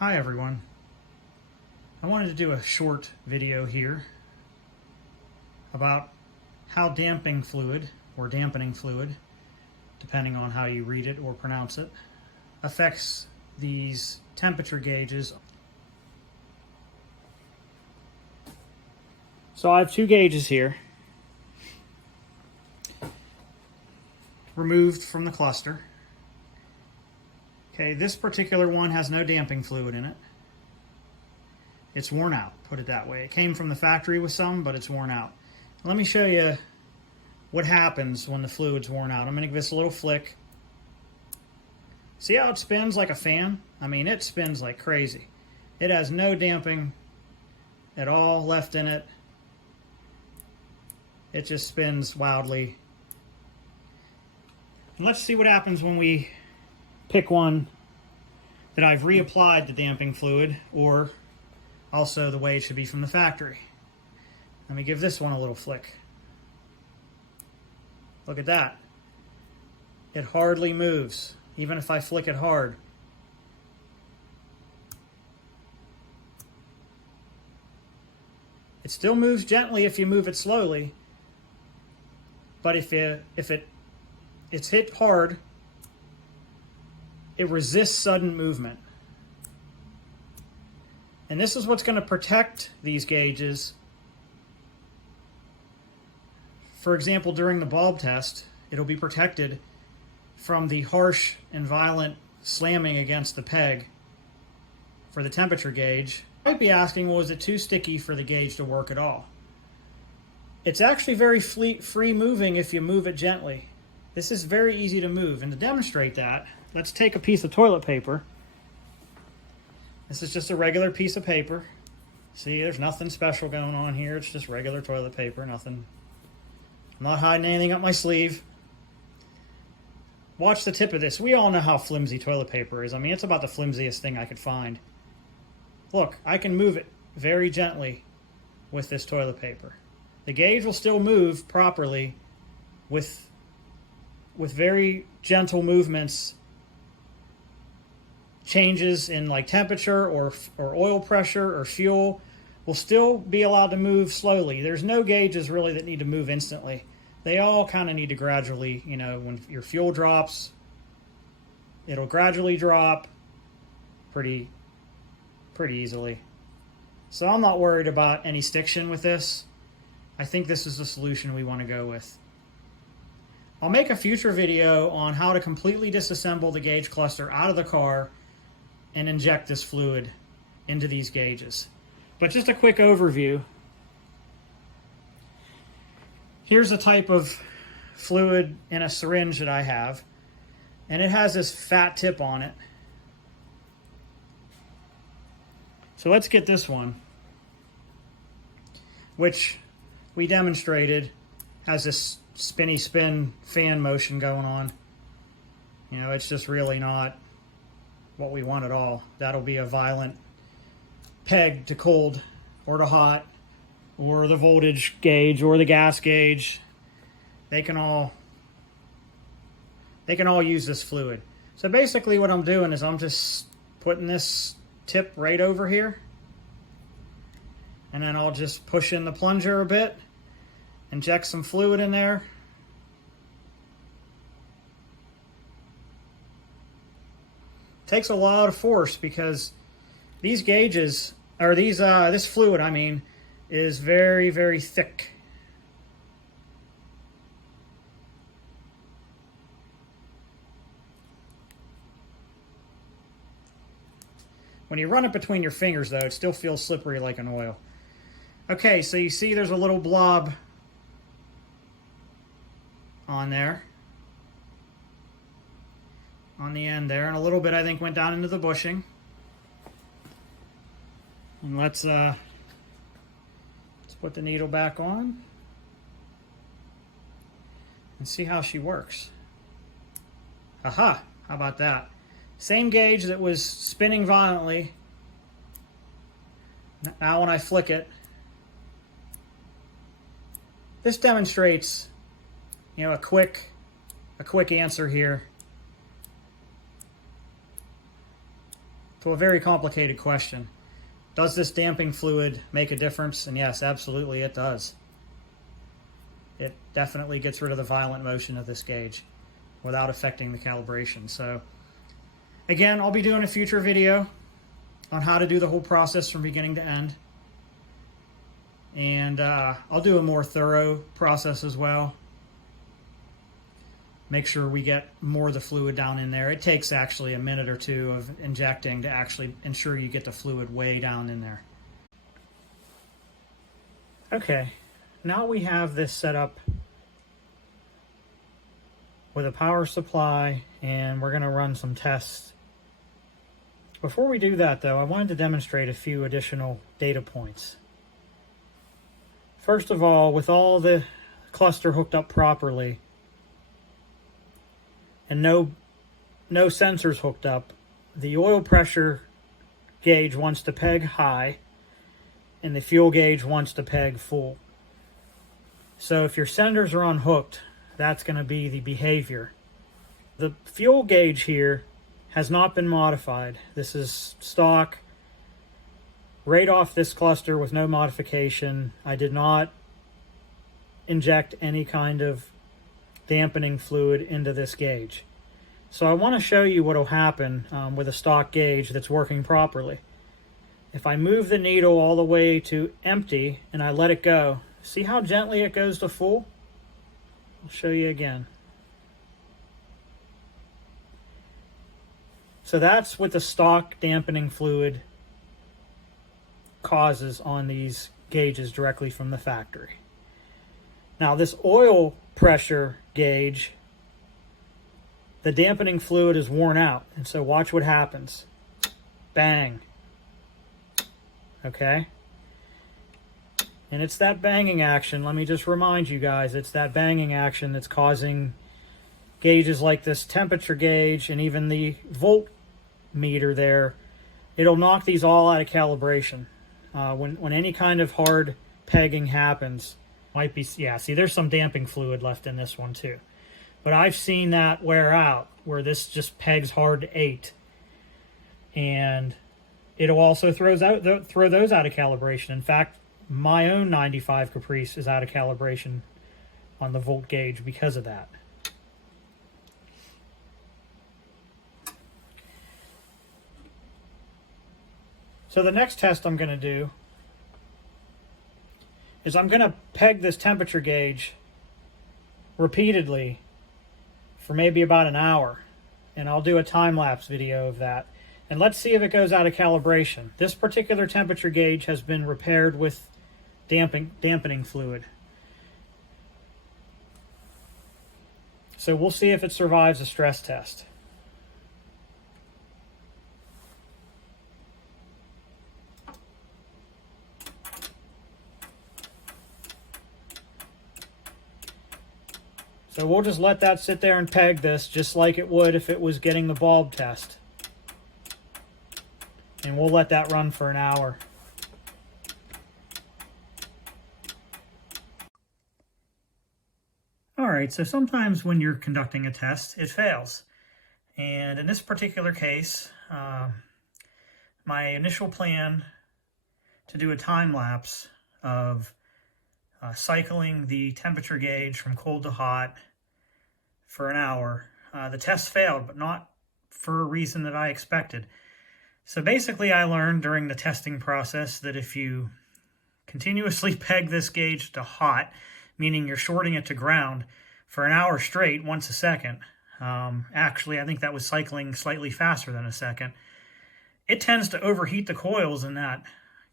Hi everyone. I wanted to do a short video here about how damping fluid, or dampening fluid, depending on how you read it or pronounce it, affects these temperature gauges. So I have two gauges here, removed from the cluster. Okay, this particular one has no damping fluid in it. It's worn out, put it that way. It came from the factory with some, but it's worn out. Let me show you what happens when the fluid's worn out. I'm going to give this a little flick. See how it spins like a fan? I mean, it spins like crazy. It has no damping at all left in it. It just spins wildly. And let's see what happens when we pick one that I've reapplied the damping fluid, or also the way it should be from the factory. Let me give this one a little flick. Look at that. It hardly moves, even if I flick it hard. It still moves gently if you move it slowly, but if it's hit hard, it resists sudden movement. And this is what's going to protect these gauges. For example, during the bulb test, it'll be protected from the harsh and violent slamming against the peg for the temperature gauge. You might be asking, well, is it too sticky for the gauge to work at all? It's actually very free moving if you move it gently. This is very easy to move, and to demonstrate that, let's take a piece of toilet paper. This is just a regular piece of paper. See, there's nothing special going on here. It's just regular toilet paper, nothing. I'm not hiding anything up my sleeve. Watch the tip of this. We all know how flimsy toilet paper is. I mean, it's about the flimsiest thing I could find. Look, I can move it very gently with this toilet paper. The gauge will still move properly with very gentle movements. Changes in like temperature or oil pressure or fuel will still be allowed to move slowly. There's no gauges really that need to move instantly. They all kind of need to gradually, you know, when your fuel drops, it'll gradually drop pretty easily. So I'm not worried about any stiction with this. I think this is the solution we want to go with. I'll make a future video on how to completely disassemble the gauge cluster out of the car and inject this fluid into these gauges. But just a quick overview. Here's the type of fluid in a syringe that I have, and it has this fat tip on it. So let's get this one, which we demonstrated has this spinny spin fan motion going on. You know, it's just really not what we want at all. That'll be a violent peg to cold or to hot, or the voltage gauge or the gas gauge. They can all use this fluid. So basically what I'm doing is I'm just putting this tip right over here, and then I'll just push in the plunger a bit, inject some fluid in there. Takes a lot of force because these gauges, or this fluid, I mean, is very, very thick. When you run it between your fingers, though, it still feels slippery like an oil. Okay, so you see there's a little blob on there, on the end there, and a little bit I think went down into the bushing. And let's put the needle back on and see how she works. Aha, how about that? Same gauge that was spinning violently. Now when I flick it, this demonstrates, you know, a quick answer here. to a very complicated question. Does this damping fluid make a difference? And yes, absolutely it does. It definitely gets rid of the violent motion of this gauge without affecting the calibration. So again, I'll be doing a future video on how to do the whole process from beginning to end. And I'll do a more thorough process as well. Make sure we get more of the fluid down in there. It takes actually a minute or two of injecting to actually ensure you get the fluid way down in there. Okay, now we have this set up with a power supply, and we're going to run some tests. Before we do that though, I wanted to demonstrate a few additional data points. First of all, with all the cluster hooked up properly and no sensors hooked up, the oil pressure gauge wants to peg high and the fuel gauge wants to peg full. So if your sensors are unhooked, that's going to be the behavior. The fuel gauge here has not been modified. This is stock, right off this cluster with no modification. I did not inject any kind of dampening fluid into this gauge. So I want to show you what will happen with a stock gauge that's working properly. If I move the needle all the way to empty and I let it go, see how gently it goes to full? I'll show you again. So that's what the stock dampening fluid causes on these gauges directly from the factory. Now this oil pressure gauge, the dampening fluid is worn out, and so watch what happens. Bang. Okay? And it's that banging action, let me just remind you guys, it's that banging action that's causing gauges like this temperature gauge and even the voltmeter there, it'll knock these all out of calibration. When any kind of hard pegging happens, might be, yeah, see there's some damping fluid left in this one too. But I've seen that wear out where this just pegs hard to 8. And it'll also throw those out of calibration. In fact, my own 95 Caprice is out of calibration on the volt gauge because of that. So the next test I'm going to do is I'm going to peg this temperature gauge repeatedly for maybe about an hour, and I'll do a time-lapse video of that. And let's see if it goes out of calibration. This particular temperature gauge has been repaired with dampening fluid. So we'll see if it survives a stress test. So we'll just let that sit there and peg this just like it would if it was getting the bulb test. And we'll let that run for an hour. Alright, so sometimes when you're conducting a test, it fails. And in this particular case, my initial plan to do a time lapse of cycling the temperature gauge from cold to hot for an hour, the test failed, but not for a reason that I expected. So basically I learned during the testing process that if you continuously peg this gauge to hot, meaning you're shorting it to ground for an hour straight, once a second, actually I think that was cycling slightly faster than a second, it tends to overheat the coils in that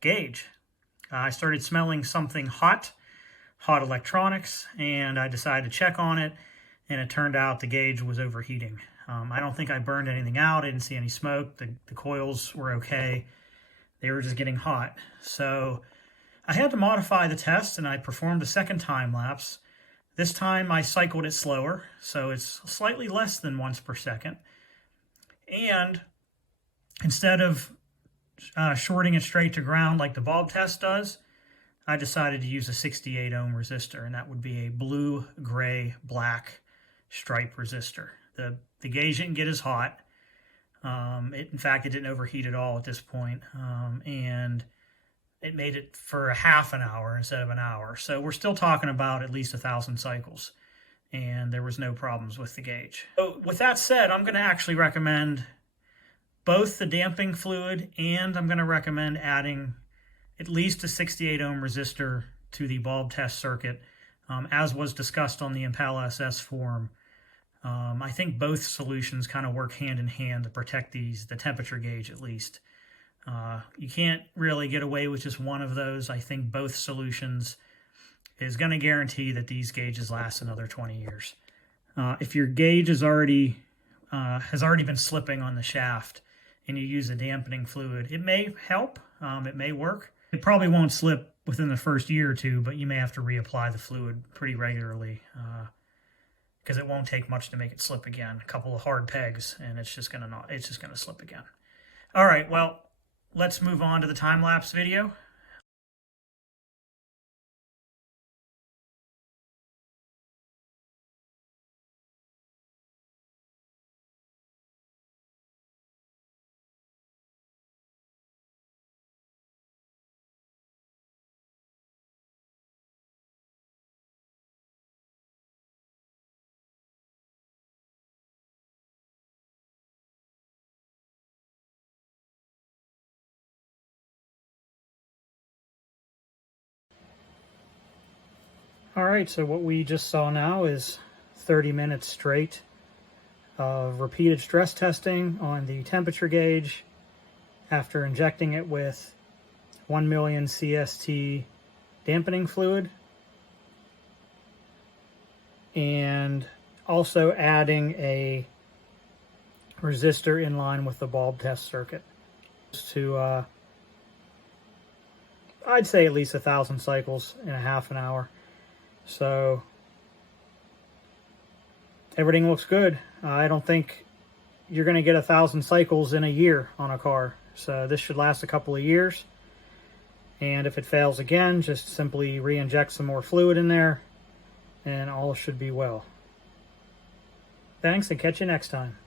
gauge. I started smelling something hot electronics, and I decided to check on it, and it turned out the gauge was overheating. I don't think I burned anything out. I didn't see any smoke. The coils were okay. They were just getting hot. So I had to modify the test, and I performed a second time lapse. This time I cycled it slower, so it's slightly less than once per second. And instead of shorting it straight to ground like the bulb test does, I decided to use a 68 ohm resistor, and that would be a blue, gray, black stripe resistor. The gauge didn't get as hot. In fact, it didn't overheat at all at this point, and it made it for a half an hour instead of an hour. So we're still talking about at least 1,000 cycles, and there was no problems with the gauge. So with that said, I'm going to actually recommend both the damping fluid, and I'm going to recommend adding at least a 68 ohm resistor to the bulb test circuit, as was discussed on the Impala SS forum. I think both solutions kind of work hand in hand to protect the temperature gauge at least. You can't really get away with just one of those. I think both solutions is going to guarantee that these gauges last another 20 years. If your gauge has already been slipping on the shaft and you use a dampening fluid, it may help. It may work. It probably won't slip within the first year or two, but you may have to reapply the fluid pretty regularly because it won't take much to make it slip again. A couple of hard pegs, and it's just gonna slip again. All right, well, let's move on to the time-lapse video. All right, so what we just saw now is 30 minutes straight of repeated stress testing on the temperature gauge after injecting it with 1 million CST dampening fluid, and also adding a resistor in line with the bulb test circuit to I'd say at least 1,000 cycles in a half an hour. So everything looks good. I don't think you're going to get 1,000 cycles in a year on a car. So this should last a couple of years. And if it fails again, just simply re-inject some more fluid in there and all should be well. Thanks, and catch you next time.